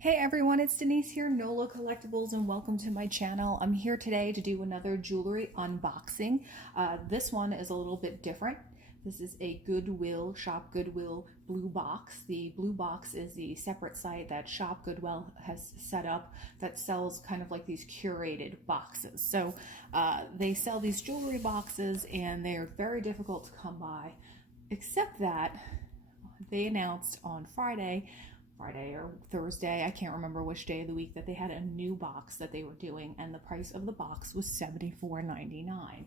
Hey everyone, it's Denise here, NOLA Collectibles, and welcome to my channel. I'm here today to do another jewelry unboxing. This one is a little bit different. This is a Goodwill, Shop Goodwill Blue Box. The Blue Box is the separate site that Shop Goodwill has set up that sells kind of like these curated boxes. So they sell these jewelry boxes and they're very difficult to come by, except that they announced on Friday or Thursday, I can't remember which day of the week, that they had a new box that they were doing, and the price of the box was $74.99.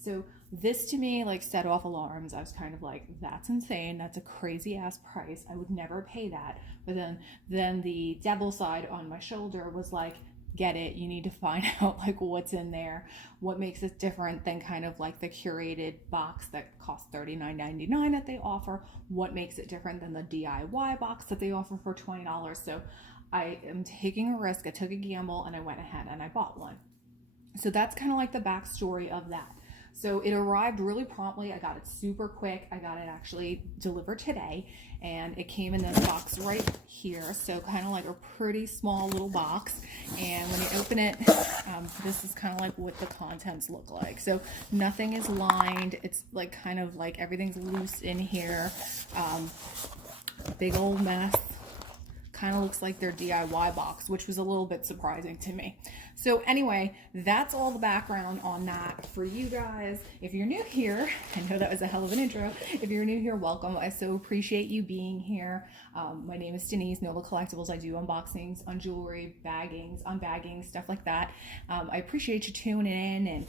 So this to me like set off alarms. I was kind of like, that's insane, that's a crazy ass price, I would never pay that. But then the devil side on my shoulder was like, get it, you need to find out like what's in there, what makes it different than kind of like the curated box that costs $39.99 that they offer, what makes it different than the DIY box that they offer for $20. So I am taking a risk, I took a gamble, and I went ahead and I bought one. So that's kind of like the backstory of that. So it arrived really promptly. I got it super quick. I got it actually delivered today, and it came in this box right here. So kind of like a pretty small little box. And when you open it, this is kind of like what the contents look like. So nothing is lined. It's like kind of like everything's loose in here. Big old mess. Kind of looks like their DIY box, which was a little bit surprising to me. So anyway, that's all the background on that for you guys. If you're new here, I know that was a hell of an intro. If you're new here, welcome. I so appreciate you being here. My name is Denise, NOLA Collectibles. I do unboxings on jewelry, baggings, unbagging, stuff like that. I appreciate you tuning in, and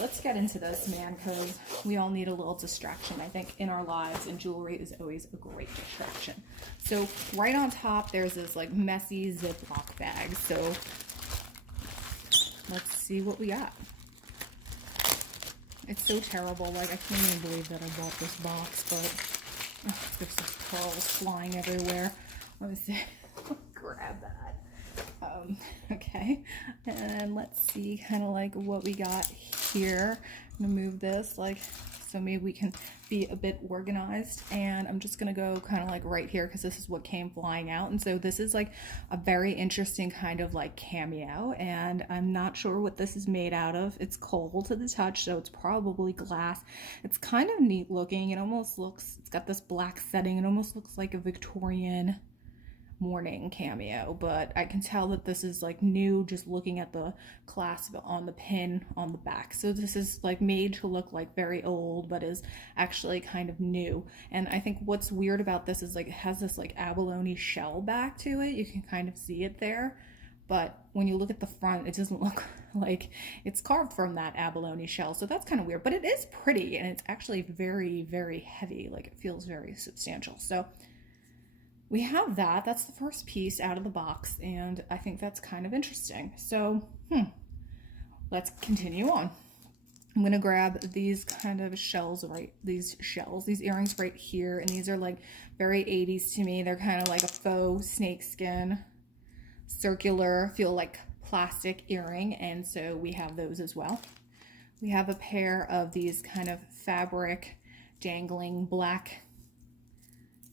let's get into this, man, because we all need a little distraction, I think, in our lives, and jewelry is always a great distraction. So right on top, there's this like messy Ziploc bag. So let's see what we got. It's so terrible. Like, I can't even believe that I bought this box, but oh, there's just pearls flying everywhere. Let me see. Grab that. Okay. And let's see kind of like what we got here. I'm gonna move this like so maybe we can be a bit organized, and I'm just gonna go kind of like right here because this is what came flying out. And so this is like a very interesting kind of like cameo, and I'm not sure what this is made out of. It's cold to the touch, so it's probably glass. It's kind of neat looking. It almost looks, it's got this black setting. It almost looks like a Victorian morning cameo, but I can tell that this is like new just looking at the clasp on the pin on the back. So this is like made to look like very old, but is actually kind of new. And I think what's weird about this is like it has this like abalone shell back to it. You can kind of see it there, but when you look at the front, it doesn't look like it's carved from that abalone shell. So that's kind of weird, but it is pretty, and it's actually very, very heavy. Like, it feels very substantial. So we have that. That's the first piece out of the box, and I think that's kind of interesting. So, let's continue on. I'm going to grab these kind of shells, these earrings right here, and these are like very 80s to me. They're kind of like a faux snakeskin, circular, feel like plastic earring, and so we have those as well. We have a pair of these kind of fabric dangling black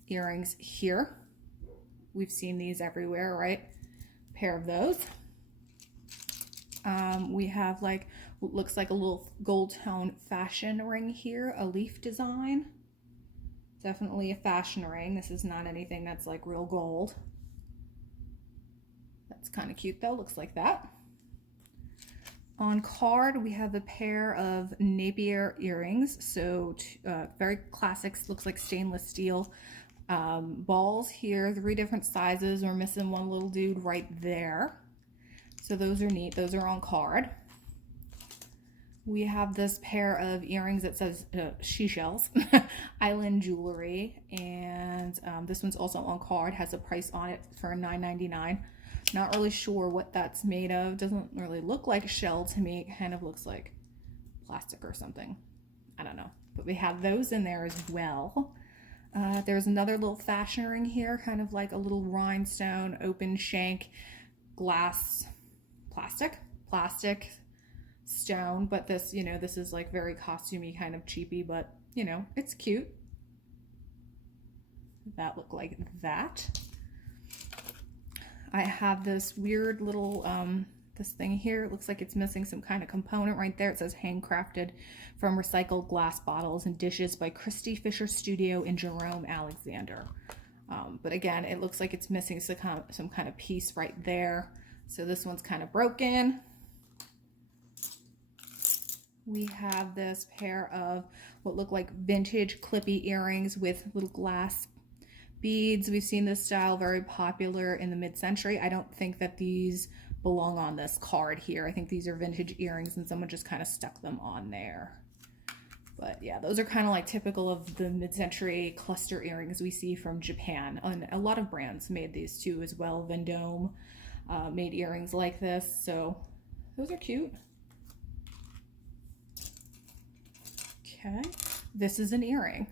earrings here. We've seen these everywhere, right? A pair of those. We have like what looks like a little gold tone fashion ring here, a leaf design. Definitely a fashion ring. This is not anything that's like real gold. That's kind of cute though, looks like that. On card, we have a pair of Napier earrings. So very classic, looks like stainless steel. Balls here, 3 different sizes. We're missing one little dude right there. So those are neat. Those are on card. We have this pair of earrings that says she shells, Island Jewelry. And this one's also on card, has a price on it for $9.99. Not really sure what that's made of. Doesn't really look like a shell to me. It kind of looks like plastic or something. I don't know. But we have those in there as well. There's another little fashion ring here, kind of like a little rhinestone, open shank, glass, plastic stone. But this, you know, this is like very costumey, kind of cheapy, but you know, it's cute. That look like that. I have this weird little, this thing here. It looks like it's missing some kind of component right there. It says handcrafted from recycled glass bottles and dishes by Christy Fisher Studio and Jerome Alexander. But again, it looks like it's missing some kind of piece right there. So this one's kind of broken. We have this pair of what look like vintage clippy earrings with little glass beads. We've seen this style very popular in the mid-century. I don't think that these belong on this card here. I think these are vintage earrings and someone just kind of stuck them on there. But yeah, those are kind of like typical of the mid-century cluster earrings we see from Japan. And a lot of brands made these too as well. Vendome made earrings like this. So those are cute. Okay, this is an earring.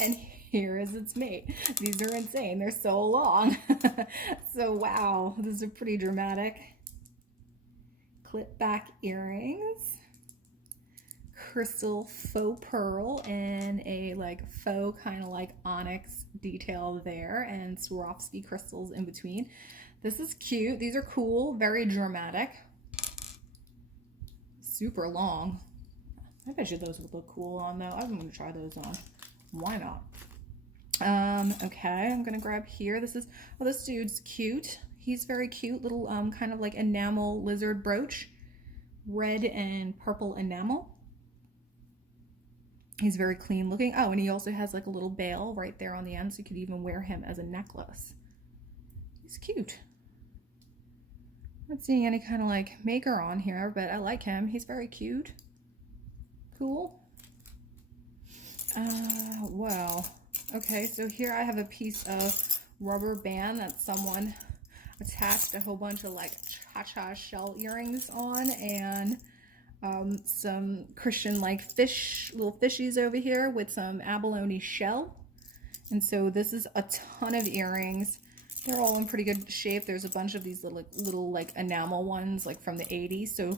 And here is its mate. These are insane. They're so long. So wow, these are pretty dramatic. Clip back earrings. Crystal faux pearl and a like faux kind of like onyx detail there, and Swarovski crystals in between. This is cute. These are cool, very dramatic. Super long. I bet you those would look cool on though. I'm gonna try those on. Why not? Okay, I'm gonna grab here. This is, oh, this dude's cute. He's very cute. Little kind of like enamel lizard brooch. Red and purple enamel. He's very clean looking. Oh, and he also has like a little bail right there on the end, so you could even wear him as a necklace. He's cute. Not seeing any kind of like maker on here, but I like him. He's very cute. Cool. Wow. Okay, so here I have a piece of rubber band that someone attached a whole bunch of like cha-cha shell earrings on, and some Christian like little fishies over here with some abalone shell. And so this is a ton of earrings. They're all in pretty good shape. There's a bunch of these little like enamel ones like from the 80s. So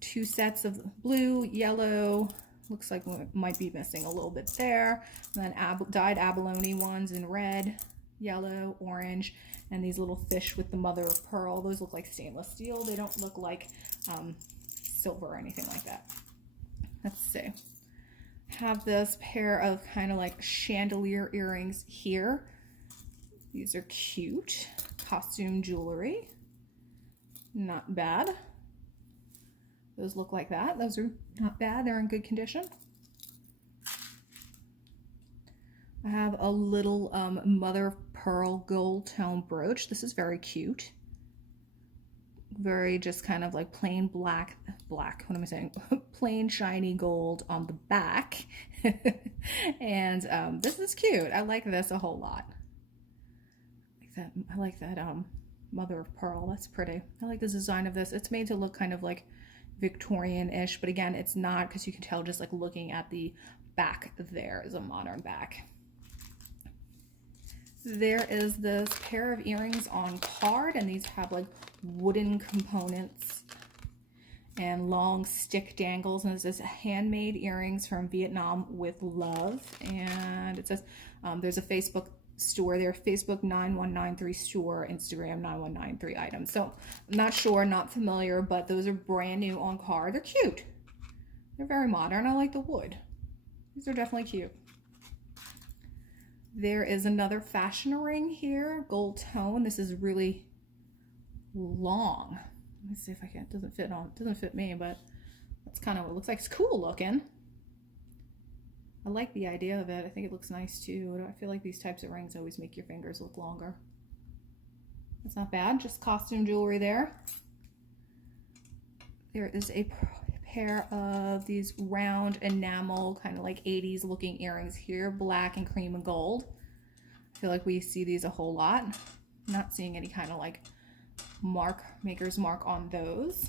2 sets of blue, yellow, looks like we might be missing a little bit there. And then dyed abalone ones in red, yellow, orange, and these little fish with the mother of pearl. Those look like stainless steel. They don't look like silver or anything like that. Let's see. Have this pair of kind of like chandelier earrings here. These are cute. Costume jewelry. Not bad. Those look like that. Those are not bad. They're in good condition. I have a little mother of pearl gold tone brooch. This is very cute. Very just kind of like plain black, what am I saying? Plain shiny gold on the back. And this is cute. I like this a whole lot. I like that mother of pearl. That's pretty. I like the design of this. It's made to look kind of like Victorian-ish, but again, it's not, because you can tell just like looking at the back there is a modern back. There is this pair of earrings on card, and these have like wooden components and long stick dangles, and this is handmade earrings from Vietnam with love. And it says there's a Facebook store there, Facebook 9193 store, Instagram 9193 items. So I'm not sure, not familiar, but those are brand new on card. They're cute. They're very modern. I like the wood. These are definitely cute. There is another fashion ring here, gold tone. This is really long. Let me see if I can. It doesn't fit me, but that's kind of what it looks like. It's cool looking. I like the idea of it. I think it looks nice too. I feel like these types of rings always make your fingers look longer. That's not bad. Just costume jewelry there. There is a pair of these round enamel, kind of like 80s looking earrings here, black and cream and gold. I feel like we see these a whole lot. Not seeing any kind of like maker's mark on those.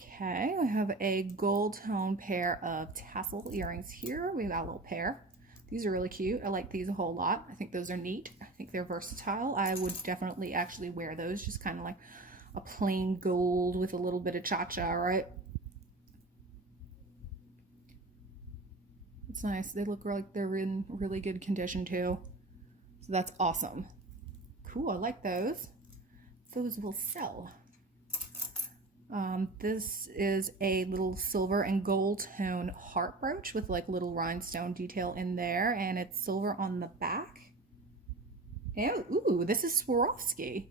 Okay, we have a gold tone pair of tassel earrings here. We got a little pair. These are really cute. I like these a whole lot. I think those are neat. I think they're versatile. I would definitely actually wear those, just kind of like a plain gold with a little bit of cha-cha, right? It's nice. They look like they're in really good condition too. So that's awesome. cool. I like those. Those will sell. This is a little silver and gold tone heart brooch with like little rhinestone detail in there, and it's silver on the back. And ooh, this is Swarovski.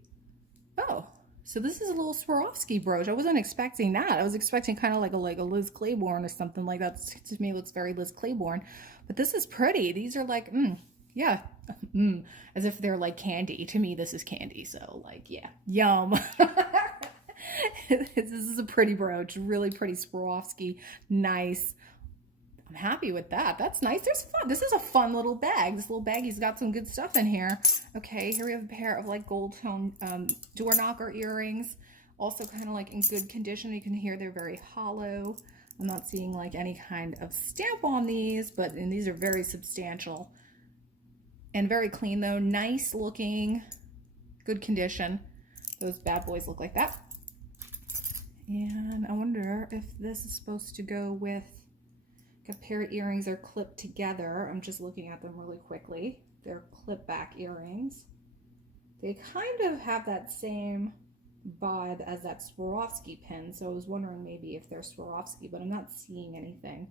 Oh, so this is a little Swarovski brooch. I wasn't expecting that. I was expecting kind of like a Liz Claiborne or something like that. To me, it looks very Liz Claiborne, but this is pretty. These are like, yeah, as if they're like candy. To me, this is candy. So like, yeah, yum. This is a pretty brooch, really pretty Swarovski, nice. I'm happy with that. That's nice. There's fun. This is a fun little bag. This little baggy's got some good stuff in here. Okay, here we have a pair of like gold tone door knocker earrings. Also kind of like in good condition. You can hear they're very hollow. I'm not seeing like any kind of stamp on these, but and these are very substantial and very clean though. Nice looking, good condition. Those bad boys look like that. And I wonder if this is supposed to go with a pair of earrings are clipped together. I'm just looking at them really quickly. They're clip back earrings. They kind of have that same vibe as that Swarovski pin, so I was wondering maybe if they're Swarovski, but I'm not seeing anything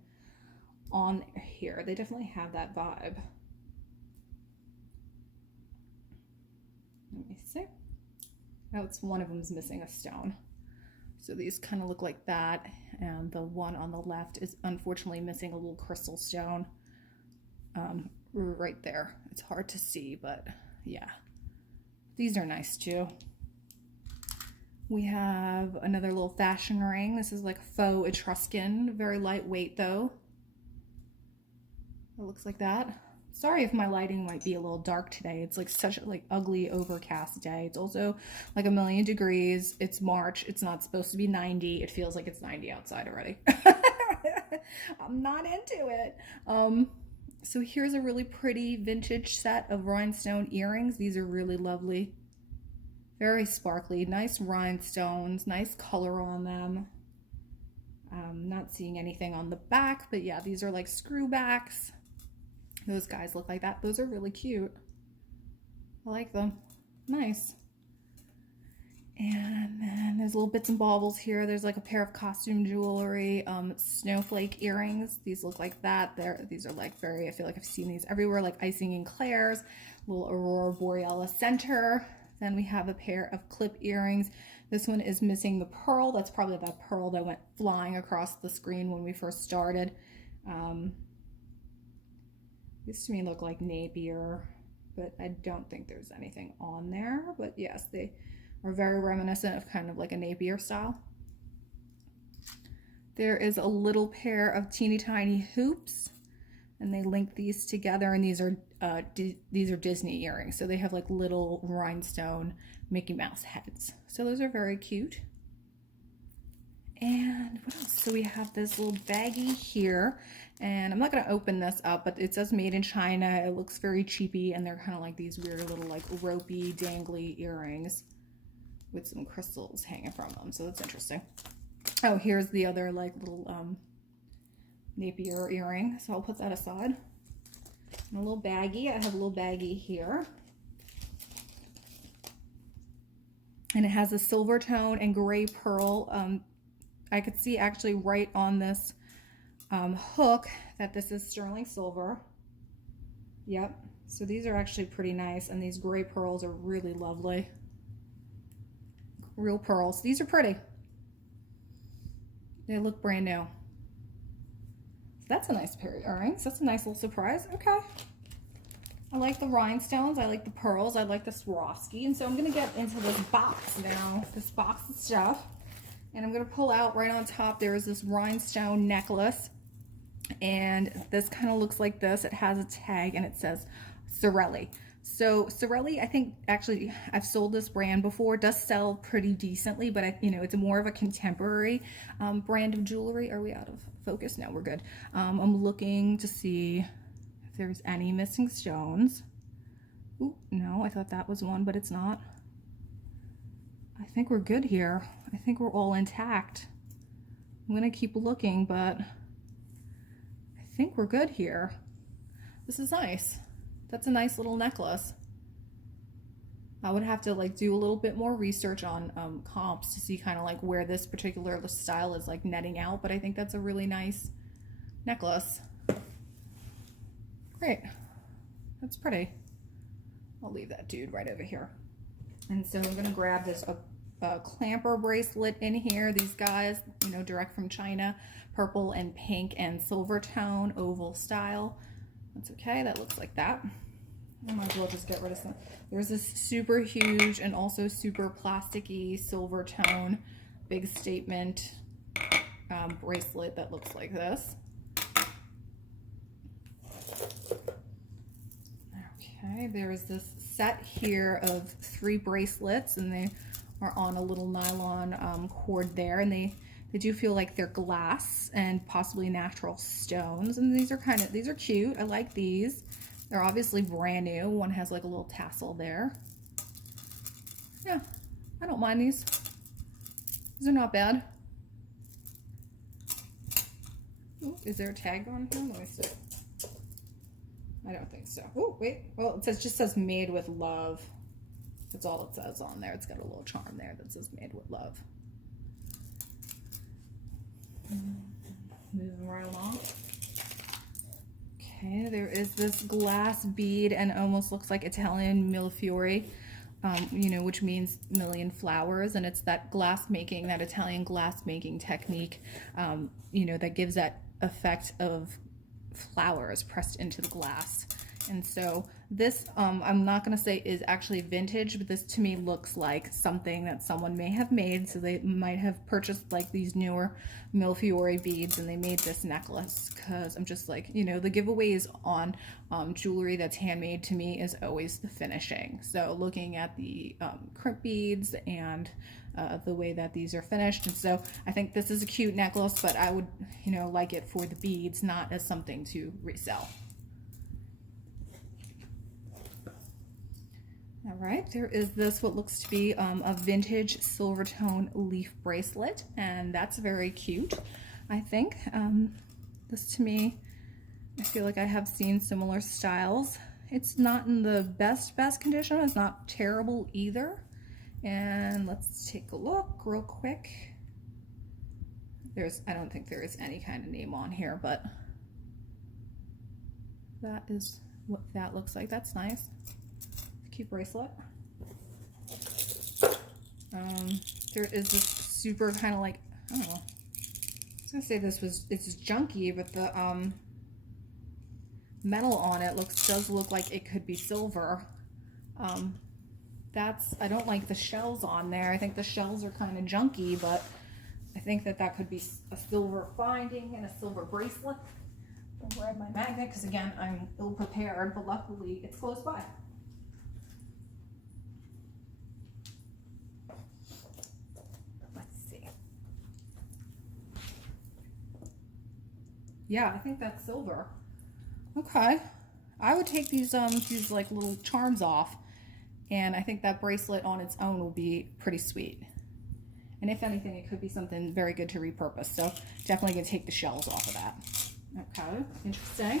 on here. They definitely have that vibe. Let me see. Oh, it's one of them's missing a stone. So these kind of look like that, and the one on the left is unfortunately missing a little crystal stone right there. It's hard to see, but yeah. These are nice too. We have another little fashion ring. This is like faux Etruscan, very lightweight though. It looks like that. Sorry if my lighting might be a little dark today. It's like such a like ugly overcast day. It's also like 1,000,000 degrees. It's March. It's not supposed to be 90. It feels like it's 90 outside already. I'm not into it. So here's a really pretty vintage set of rhinestone earrings. These are really lovely. Very sparkly. Nice rhinestones. Nice color on them. Not seeing anything on the back, but yeah, these are like screw backs. Those guys look like that. Those are really cute. I like them. Nice. And then there's little bits and baubles here. There's like a pair of costume jewelry, snowflake earrings. These look like that. These are like very, I feel like I've seen these everywhere, like icing and clairs, little Aurora Borealis center. Then we have a pair of clip earrings. This one is missing the pearl. That's probably that pearl that went flying across the screen when we first started. These to me look like Napier, but I don't think there's anything on there. But yes, they are very reminiscent of kind of like a Napier style. There is a little pair of teeny tiny hoops, and they link these together, and these are Disney earrings. So they have like little rhinestone Mickey Mouse heads. So those are very cute. And what else? So we have this little baggie here, and I'm not going to open this up, but it says made in China. It looks very cheapy, and they're kind of like these weird little like ropey, dangly earrings with some crystals hanging from them. So that's interesting. Oh, here's the other like little Napier earring. So I'll put that aside. And a little baggie. I have a little baggie here. And it has a silver tone and gray pearl. I could see actually right on this hook that this is sterling silver. Yep. So these are actually pretty nice, and these gray pearls are really lovely. Real pearls. These are pretty. They look brand new. That's a nice pair of earrings. That's a nice little surprise. Okay. I like the rhinestones. I like the pearls. I like the Swarovski. And so I'm going to get into this box now. This box of stuff. And I'm going to pull out right on top. There is this rhinestone necklace. And this kind of looks like this. It has a tag and it says Sorelli. So Sorelli, I think actually I've sold this brand before. It does sell pretty decently, but it's more of a contemporary brand of jewelry. Are we out of focus? No, we're good. I'm looking to see if there's any missing stones. Ooh, no, I thought that was one, but it's not. I think we're good here. I think we're all intact. I'm gonna keep looking, but I think we're good here. This is nice. That's a nice little necklace. I would have to like do a little bit more research on comps to see kind of like where this particular style is like netting out, but I think that's a really nice necklace. Great. That's pretty. I'll leave that dude right over here. And so I'm gonna grab this clamper bracelet in here. These guys, you know, direct from China, purple and pink and silver tone, oval style. That's okay, that looks like that. I might as well just get rid of some. There's this super huge and also super plasticky silver tone, big statement bracelet that looks like this. Okay, there's this set here of 3 bracelets, and they are on a little nylon cord there, and they do feel like they're glass and possibly natural stones, and these are cute. I like these. They're obviously brand new. One has like a little tassel there. Yeah, I don't mind these. These are not bad. Ooh, is there a tag on here? Let me see. I don't think so. Oh, wait. Well, it just says made with love. That's all it says on there. It's got a little charm there that says made with love. Moving right along. Okay, there is this glass bead and almost looks like Italian millefiori, you know, which means million flowers, and it's that glass making, that Italian glass making technique, you know, that gives that effect of flowers pressed into the glass. And so this, I'm not going to say is actually vintage, but this to me looks like something that someone may have made. So they might have purchased like these newer millefiori beads and they made this necklace, because I'm just like, you know, the giveaways on jewelry that's handmade to me is always the finishing. So looking at the crimp beads and the way that these are finished. And so I think this is a cute necklace, but I would, you know, like it for the beads, not as something to resell. All right, there is this, what looks to be a vintage silver tone leaf bracelet, and that's very cute, I think. This to me, I feel like I have seen similar styles. It's not in the best condition. It's not terrible either. And let's take a look real quick. I don't think there is any kind of name on here, but that is what that looks like. That's nice. Cute bracelet. There is this super kind of like, I don't know, I was gonna say it's junky, but the metal on it does look like it could be silver. I don't like the shells on there. I think the shells are kind of junky, but I think that could be a silver finding and a silver bracelet. I'll grab my magnet because again, I'm ill prepared, but luckily it's close by. Yeah, I think that's silver. Okay. I would take these like little charms off, and I think that bracelet on its own will be pretty sweet. And if anything, it could be something very good to repurpose. So definitely gonna take the shells off of that. Okay, interesting.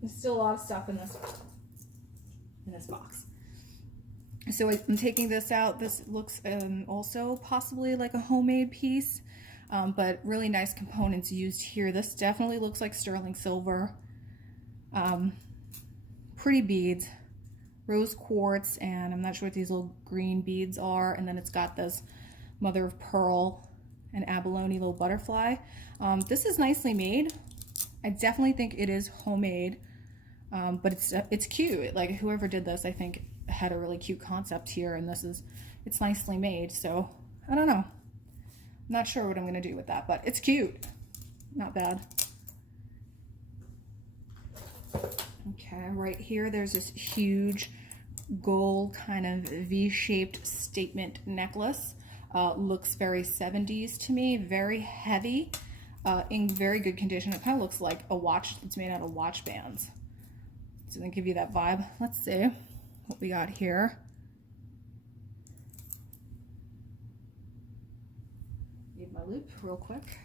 There's still a lot of stuff in this box. So I'm taking this out. This looks also possibly like a homemade piece. But really nice components used here. This definitely looks like sterling silver. Pretty beads, rose quartz, and I'm not sure what these little green beads are. And then it's got this mother of pearl and abalone little butterfly. This is nicely made. I definitely think it is homemade, but it's cute. Like whoever did this, I think had a really cute concept here, and it's nicely made. So I don't know. Not sure what I'm going to do with that, but it's cute. Not bad. Okay, right here there's this huge gold kind of V-shaped statement necklace. Looks very 70s to me, very heavy, in very good condition. It kind of looks like a watch that's made out of watch bands. So I'm going to give you that vibe. Let's see what we got here. My loop real quick.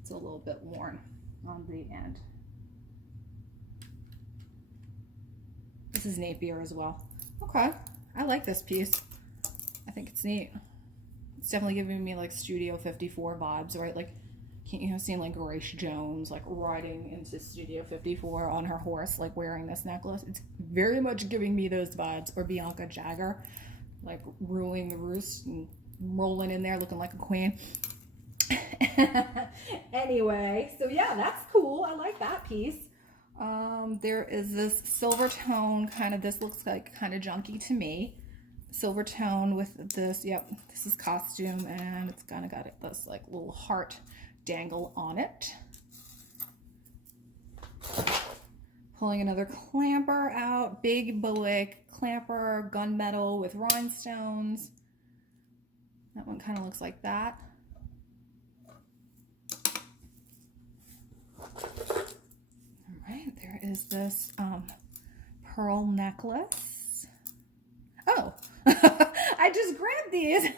It's a little bit worn on the end. This is Napier as well. Okay, I like this piece. I think it's neat. It's definitely giving me like Studio 54 vibes, right? Like, you know, seeing like Grace Jones like riding into Studio 54 on her horse, like wearing this necklace. It's very much giving me those vibes. Or Bianca Jagger, like ruling the roost and rolling in there looking like a queen. Anyway, so yeah, that's cool. I like that piece. There is this silver tone kind of, this looks like kind of junky to me. Silver tone with this, yep, this is costume, and it's kind of got this like little heart dangle on it. Pulling another clamper out, big Bowick clamper, gunmetal with rhinestones. That one kind of looks like that. All right, there is this pearl necklace. Oh, I just grabbed these.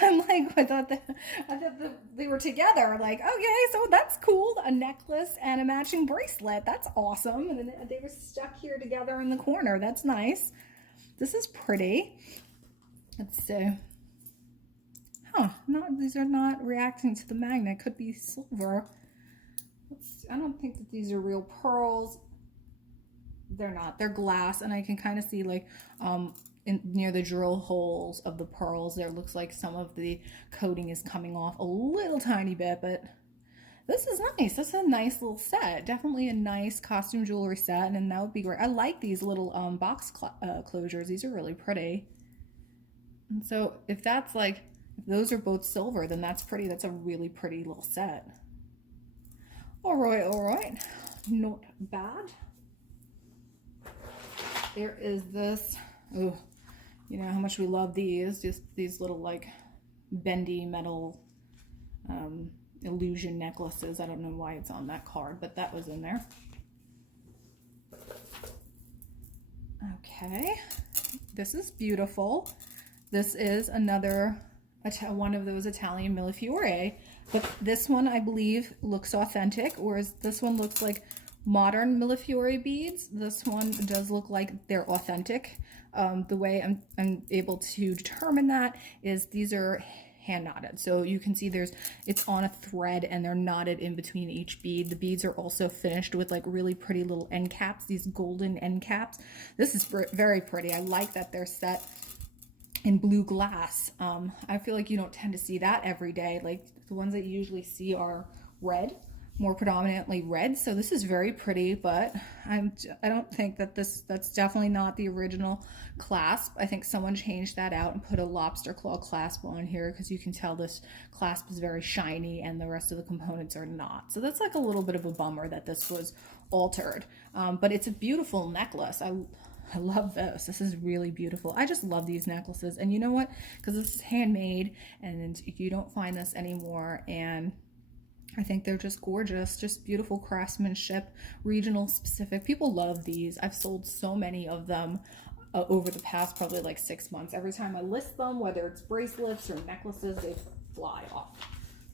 I'm like, I thought they were together. Like, okay, so that's cool. A necklace and a matching bracelet. That's awesome. And then they were stuck here together in the corner. That's nice. This is pretty. Let's see. Huh, these are not reacting to the magnet. Could be silver. I don't think that these are real pearls. They're not. They're glass, and I can kind of see like near the drill holes of the pearls there looks like some of the coating is coming off a little tiny bit, but this is nice. This is a nice little set. Definitely a nice costume jewelry set, and that would be great. I like these little box closures. These are really pretty. And so if that's like, if those are both silver, then that's pretty. That's a really pretty little set. All right. Not bad. There is this, oh, you know how much we love these, just these little like bendy metal illusion necklaces. I don't know why it's on that card, but that was in there. Okay, this is beautiful. This is another one of those Italian millefiori, but this one I believe looks authentic, whereas this one looks like modern millefiori beads. This one does look like they're authentic. The way I'm able to determine that is these are hand knotted. So you can see it's on a thread and they're knotted in between each bead. The beads are also finished with like really pretty little end caps, these golden end caps. This is very pretty. I like that they're set in blue glass. I feel like you don't tend to see that every day. Like the ones that you usually see are red, more predominantly red. So this is very pretty, but I don't think that that's definitely not the original clasp. I think someone changed that out and put a lobster claw clasp on here, because you can tell this clasp is very shiny and the rest of the components are not. So that's like a little bit of a bummer that this was altered. But it's a beautiful necklace. I love this. This is really beautiful. I just love these necklaces. And you know what? Because this is handmade and you don't find this anymore. And I think they're just gorgeous, just beautiful craftsmanship, regional specific. People love these. I've sold so many of them over the past probably like 6 months. Every time I list them, whether it's bracelets or necklaces, they fly off.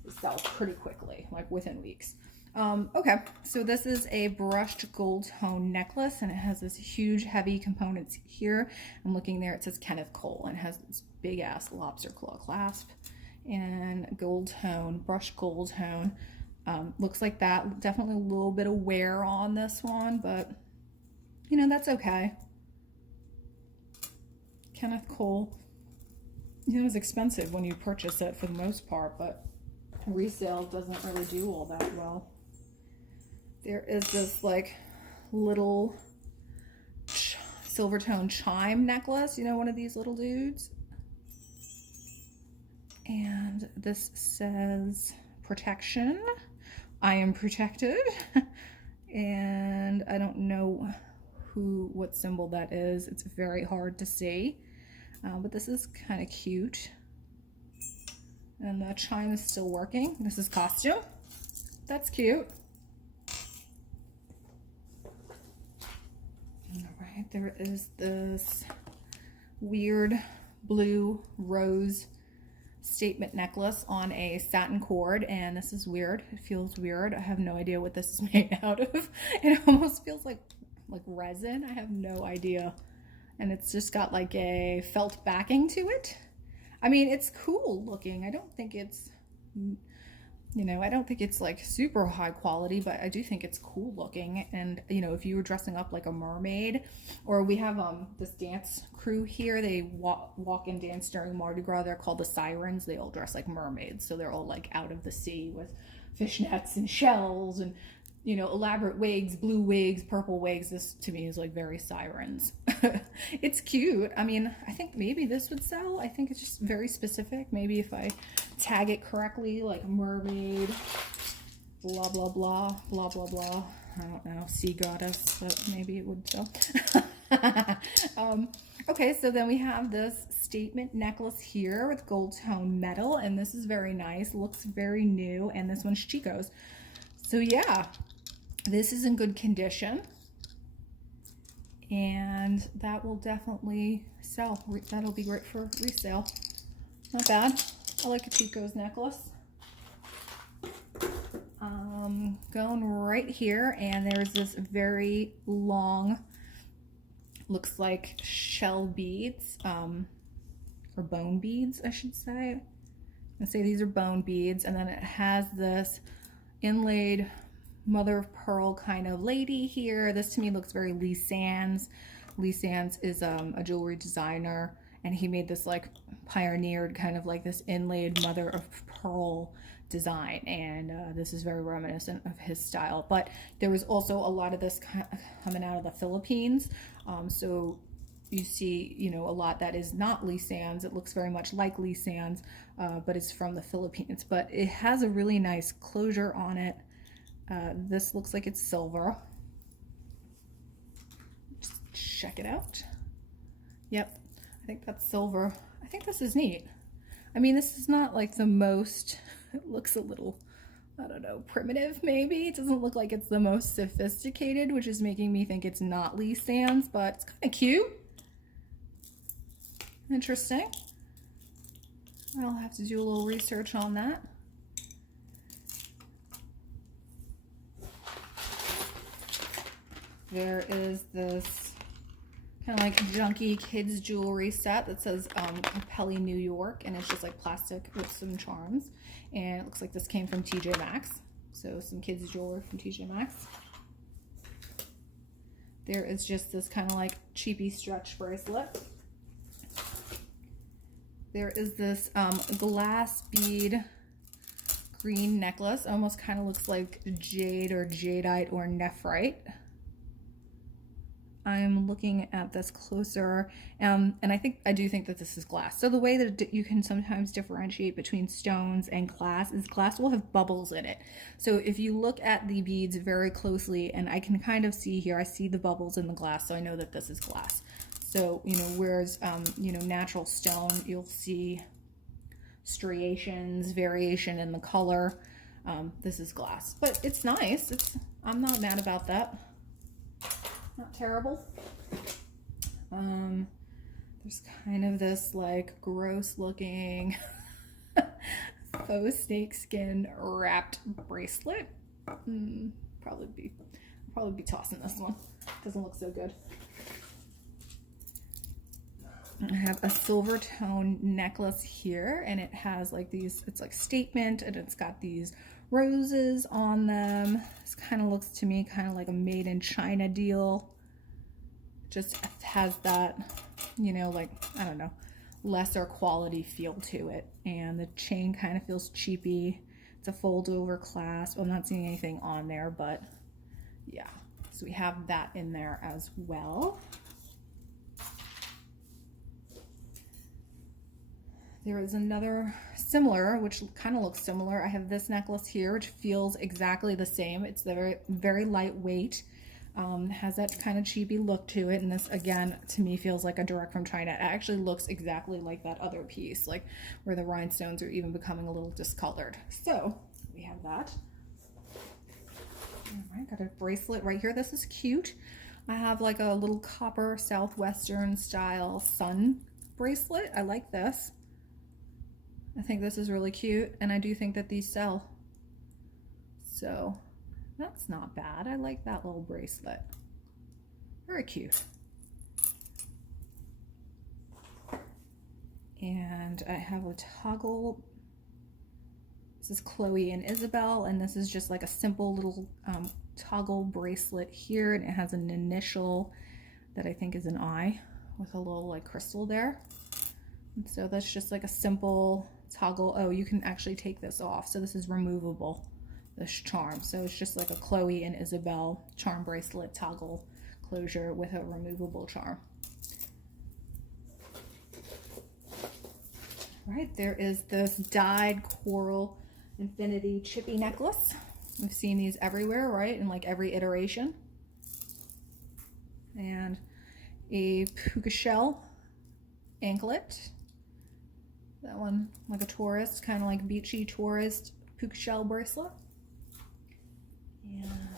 They sell pretty quickly, like within weeks. Okay, so this is a brushed gold tone necklace, and it has this huge heavy components here. I'm looking there, it says Kenneth Cole, and it has this big ass lobster claw clasp and gold tone, brushed gold tone. Looks like that. Definitely a little bit of wear on this one, but you know, that's okay. Kenneth Cole, you know, is expensive when you purchase it for the most part, but resale doesn't really do all that well. There is this like little silver tone chime necklace, you know, one of these little dudes. And this says protection. I am protected. And I don't know what symbol that is. It's very hard to see. But this is kind of cute. And the chime is still working. This is costume. That's cute. All right, there is this weird blue rose statement necklace on a satin cord, and this is weird. It feels weird. I have no idea what this is made out of. It almost feels like resin. I have no idea. and it's just got like a felt backing to it. I mean, it's cool looking. I don't think it's, you know, I don't think it's like super high quality, but I do think it's cool looking. And, you know, if you were dressing up like a mermaid, or we have this dance crew here, they walk and dance during Mardi Gras. They're called the Sirens. They all dress like mermaids. So they're all like out of the sea with fishnets and shells and, you know, elaborate wigs, blue wigs, purple wigs. This to me is like very Sirens. It's cute. I mean, I think maybe this would sell. I think it's just very specific. Maybe if I tag it correctly, like mermaid, blah, blah, blah, blah, blah, blah. I don't know, sea goddess, but maybe it would sell. Okay, so then we have this statement necklace here with gold tone metal, and this is very nice, looks very new, and this one's Chico's. So yeah, this is in good condition, and that will definitely sell. That'll be great for resale. Not bad. I like a Chico's necklace. Going right here, and there's this very long, looks like shell beads, or bone beads, I should say. Let's say these are bone beads, and then it has this inlaid mother of pearl kind of lady here. This to me looks very Lee Sands. Lee Sands is a jewelry designer, and he made this like pioneered kind of like this inlaid mother of pearl design, and this is very reminiscent of his style. But there was also a lot of this coming out of the Philippines, so you see, you know, a lot that is not Lee Sands. It looks very much like Lee Sands, but it's from the Philippines. But it has a really nice closure on it. This looks like it's silver. Just check it out. Yep, I think that's silver. I think this is neat. I mean, this is not like the most, it looks a little, I don't know, primitive maybe. It doesn't look like it's the most sophisticated, which is making me think it's not Lee Sands, but it's kind of cute. Interesting. I'll have to do a little research on that. There is this kind of like junky kids jewelry set that says Capelli, New York, and it's just like plastic with some charms. And it looks like this came from TJ Maxx. So some kids jewelry from TJ Maxx. There is just this kind of like cheapy stretch bracelet. There is this glass bead green necklace. Almost kind of looks like jade or jadeite or nephrite. I'm looking at this closer, and I do think that this is glass. So the way that you can sometimes differentiate between stones and glass is glass will have bubbles in it. So if you look at the beads very closely, and I can kind of see here, I see the bubbles in the glass, so I know that this is glass. So, you know, whereas, you know, natural stone, you'll see striations, variation in the color. This is glass, but it's nice. I'm not mad about that. Not terrible. There's kind of this like gross looking faux snakeskin wrapped bracelet. Probably be tossing this one. Doesn't look so good. I have a silver tone necklace here, and it has like these, it's like statement, and it's got these roses on them. This kind of looks to me kind of like a made in China deal. Just has that, you know, like, I don't know, lesser quality feel to it. And the chain kind of feels cheapy. It's a fold over clasp. I'm not seeing anything on there, but yeah. So we have that in there as well. There is another similar, which kind of looks similar. I have this necklace here, which feels exactly the same. It's very, very lightweight. Has that kind of cheapy look to it. And this, again, to me feels like a direct from China. It actually looks exactly like that other piece, like where the rhinestones are even becoming a little discolored. So we have that. All right, got a bracelet right here. This is cute. I have like a little copper Southwestern style sun bracelet. I like this. I think this is really cute, and I do think that these sell. So that's not bad. I like that little bracelet. Very cute. And I have a toggle. This is Chloe and Isabel, and this is just like a simple little toggle bracelet here, and it has an initial that I think is an I with a little like crystal there. And so that's just like a simple toggle. Oh, you can actually take this off. So this is removable, this charm. So it's just like a Chloe and Isabel charm bracelet toggle closure with a removable charm. Right, there is this dyed coral infinity chippy necklace. We've seen these everywhere, right? In like every iteration. And a puka shell anklet. That one like a tourist, kind of like beachy tourist puka shell bracelet. And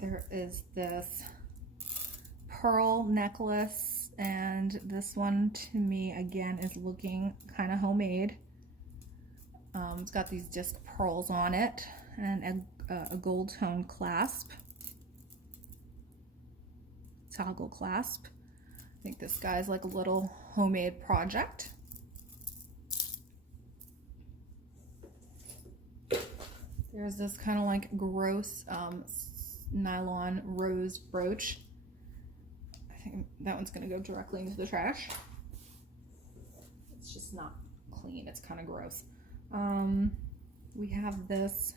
there is this pearl necklace, and this one to me again is looking kind of homemade. It's got these disc pearls on it and a gold tone clasp, toggle clasp. I think this guy's like a little homemade project. There's this kind of like gross nylon rose brooch. I think that one's going to go directly into the trash. It's just not clean. It's kind of gross. We have this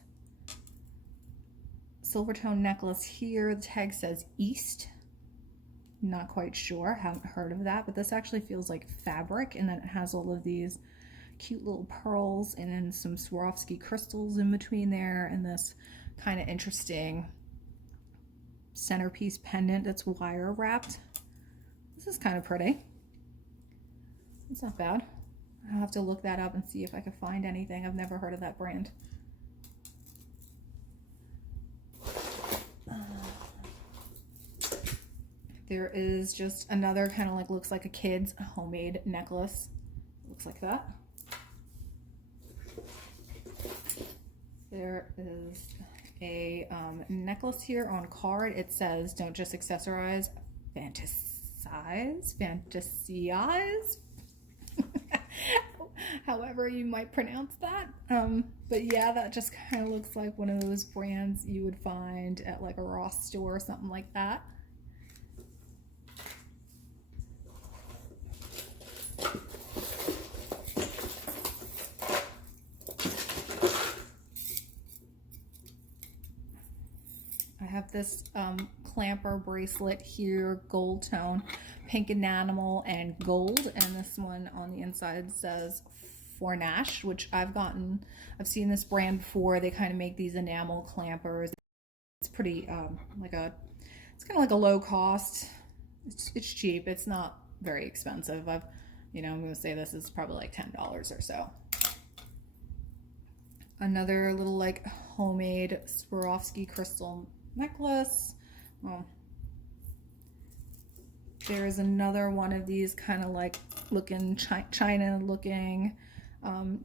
silver tone necklace here. The tag says East. Not quite sure. Haven't heard of that, but this actually feels like fabric, and then it has all of these cute little pearls and then some Swarovski crystals in between there, and this kind of interesting centerpiece pendant that's wire wrapped. This is kind of pretty. It's not bad. I'll have to look that up and see if I can find anything. I've never heard of that brand. There is just another kind of like, looks like a kid's homemade necklace. Looks like that. There is a necklace here on card. It says, don't just accessorize, fantasize. However you might pronounce that. But yeah, that just kind of looks like one of those brands you would find at like a Ross store or something like that. I have this clamper bracelet here, gold tone, pink enamel and gold, and this one on the inside says Fornash, which I've seen this brand before. They kind of make these enamel clampers. It's pretty it's kind of like a low cost. It's cheap. It's not very expensive. I'm going to say this is probably like $10 or so. Another little like homemade Swarovski crystal necklace. There's another one of these kind of like looking China looking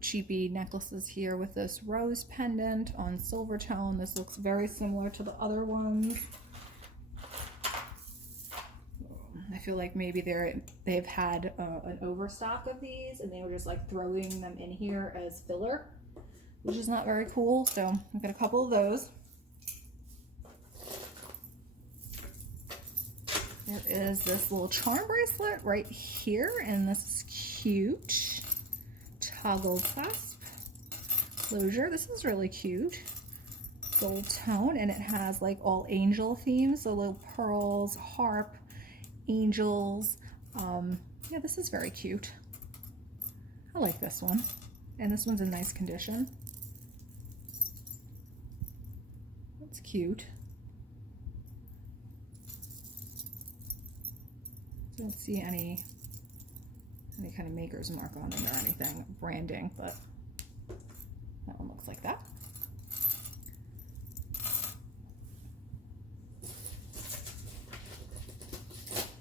cheapy necklaces here with this rose pendant on silver tone. This looks very similar to the other ones. I feel like maybe they've had an overstock of these and they were just like throwing them in here as filler, which is not very cool. So I've got a couple of those. There is this little charm bracelet right here, and this is cute. Toggle clasp closure. This is really cute. Gold tone, and it has like all angel themes, so little pearls, harp, angels. Yeah, this is very cute. I like this one, and this one's in nice condition. It's cute. Don't see any kind of maker's mark on it or anything, branding, but that one looks like that.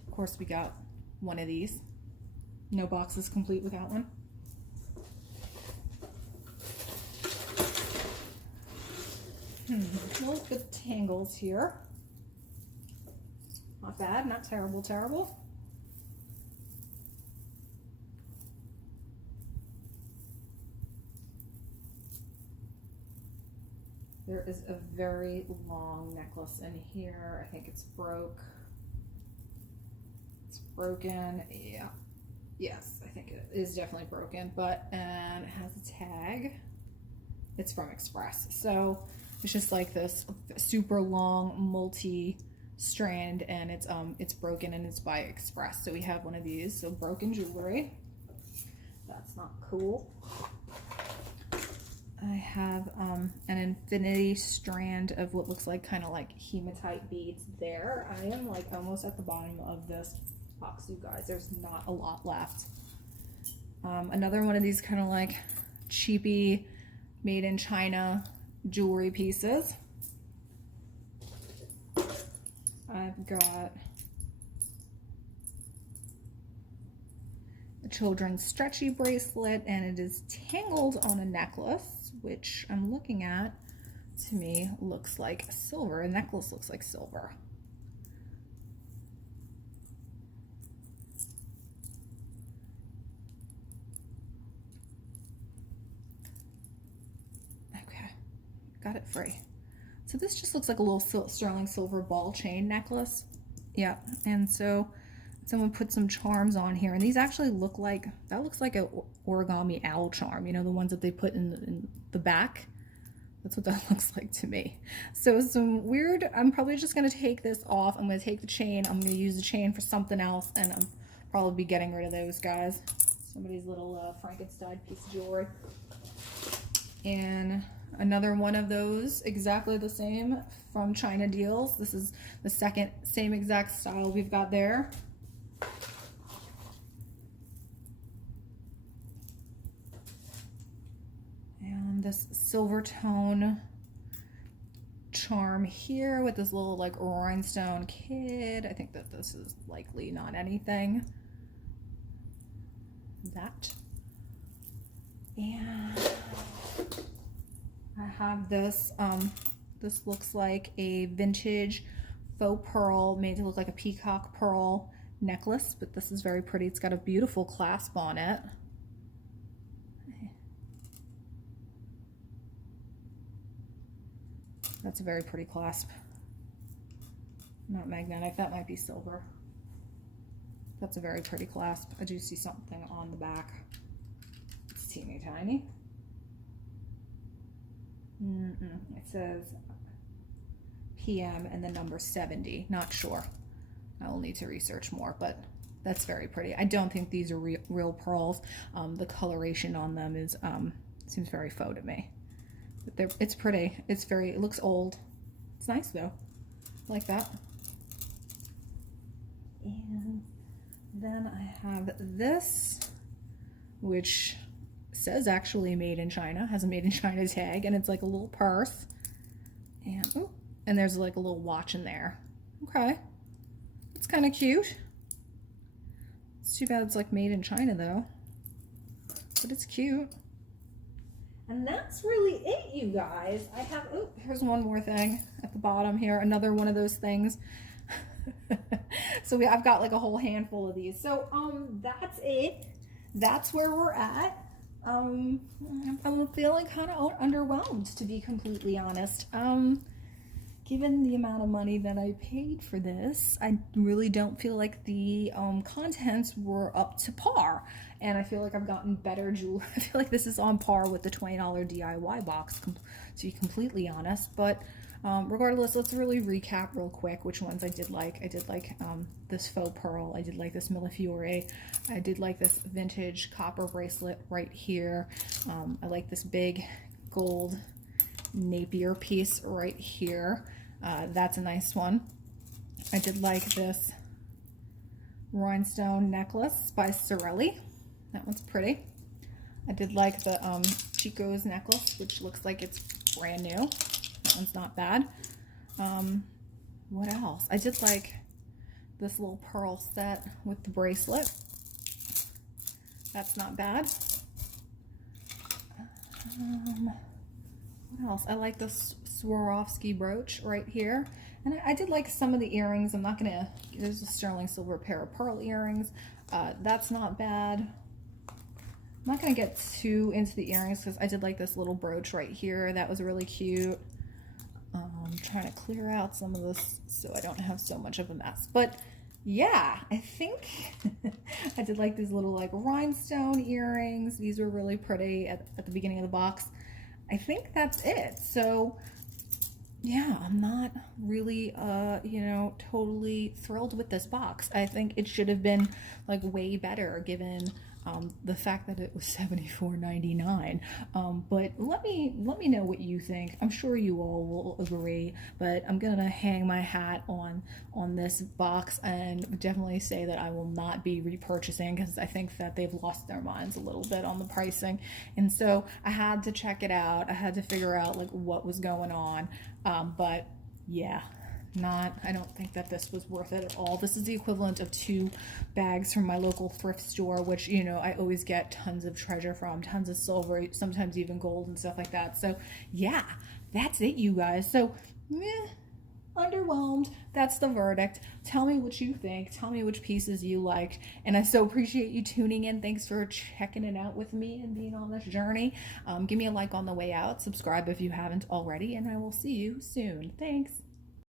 Of course, we got one of these. No box is complete without one. Little good tangles here. Not bad, not terrible, terrible. There is a very long necklace in here. I think it's broke. It's broken. Yeah. Yes, I think it is definitely broken, and it has a tag. It's from Express. So it's just like this super long multi-strand, and it's broken, and it's by Express. So we have one of these. So broken jewelry. That's not cool. I have an infinity strand of what looks like kind of like hematite beads there. I am like almost at the bottom of this box, you guys. There's not a lot left. Another one of these kind of like cheapy made in China jewelry pieces. I've got a children's stretchy bracelet, and it is tangled on a necklace, which I'm looking at. To me, looks like silver. A necklace looks like silver. Okay, got it free. So this just looks like a little sterling silver ball chain necklace. Yeah, and so someone put some charms on here, and these actually look like, that looks like a origami owl charm, you know, the ones that they put in the back. That's what that looks like to me. So some weird, I'm probably just going to take this off. I'm going to take the chain. I'm going to use the chain for something else, and I'm probably be getting rid of those guys. Somebody's little Frankenstein piece of jewelry. And another one of those, exactly the same, from China Deals. This is the second, same exact style we've got there. And this silver tone charm here with this little like rhinestone kid. I think that this is likely not anything. That. And I have this, this looks like a vintage faux pearl made to look like a peacock pearl necklace, but this is very pretty. It's got a beautiful clasp on it. That's a very pretty clasp. Not magnetic, that might be silver. That's a very pretty clasp. I do see something on the back. It's teeny tiny. It says PM and the number 70. Not sure. I will need to research more, but that's very pretty. I don't think these are real pearls. The coloration on them is seems very faux to me. But it's pretty. It's very, it looks old. It's nice though. I like that. And then I have this, which says actually made in China, has a made in China tag, and it's like a little purse. And ooh, and there's like a little watch in there. Okay. It's kind of cute. It's too bad it's like made in China though. But it's cute. And that's really it, you guys. I have, oh, here's one more thing at the bottom here. Another one of those things. So I've got like a whole handful of these. So that's it. That's where we're at. I'm feeling kind of underwhelmed, to be completely honest. Given the amount of money that I paid for this, I really don't feel like the contents were up to par. And I feel like I've gotten better jewelry. I feel like this is on par with the $20 DIY box, to be completely honest. But regardless, let's really recap real quick which ones I did like. I did like this faux pearl. I did like this Millefiore. I did like this vintage copper bracelet right here. I like this big gold Napier piece right here. That's a nice one. I did like this rhinestone necklace by Sorelli. That one's pretty. I did like the Chico's necklace, which looks like it's brand new. That one's not bad. What else? I did like this little pearl set with the bracelet. That's not bad. What else? I like this Swarovski brooch right here. And I did like some of the earrings. I'm not gonna, there's a sterling silver pair of pearl earrings. That's not bad. I'm not gonna get too into the earrings because I did like this little brooch right here. That was really cute. Trying to clear out some of this so I don't have so much of a mess. But yeah, I think I did like these little like rhinestone earrings. These were really pretty at the beginning of the box. I think that's it. So yeah, I'm not really, you know, totally thrilled with this box. I think it should have been like way better given the fact that it was $74.99. But let me know what you think. I'm sure you all will agree, but I'm gonna hang my hat on this box and definitely say that I will not be repurchasing because I think that they've lost their minds a little bit on the pricing. And so I had to check it out. I had to figure out like what was going on. But yeah, I don't think that this was worth it at all. This is the equivalent of 2 bags from my local thrift store, which, you know, I always get tons of treasure from, tons of silver, sometimes even gold and stuff like that. So yeah, that's it, you guys. So underwhelmed. That's the verdict. Tell me what you think. Tell me which pieces you liked. And I so appreciate you tuning in. Thanks for checking it out with me and being on this journey. Give me a like on the way out. Subscribe if you haven't already. And I will see you soon. Thanks.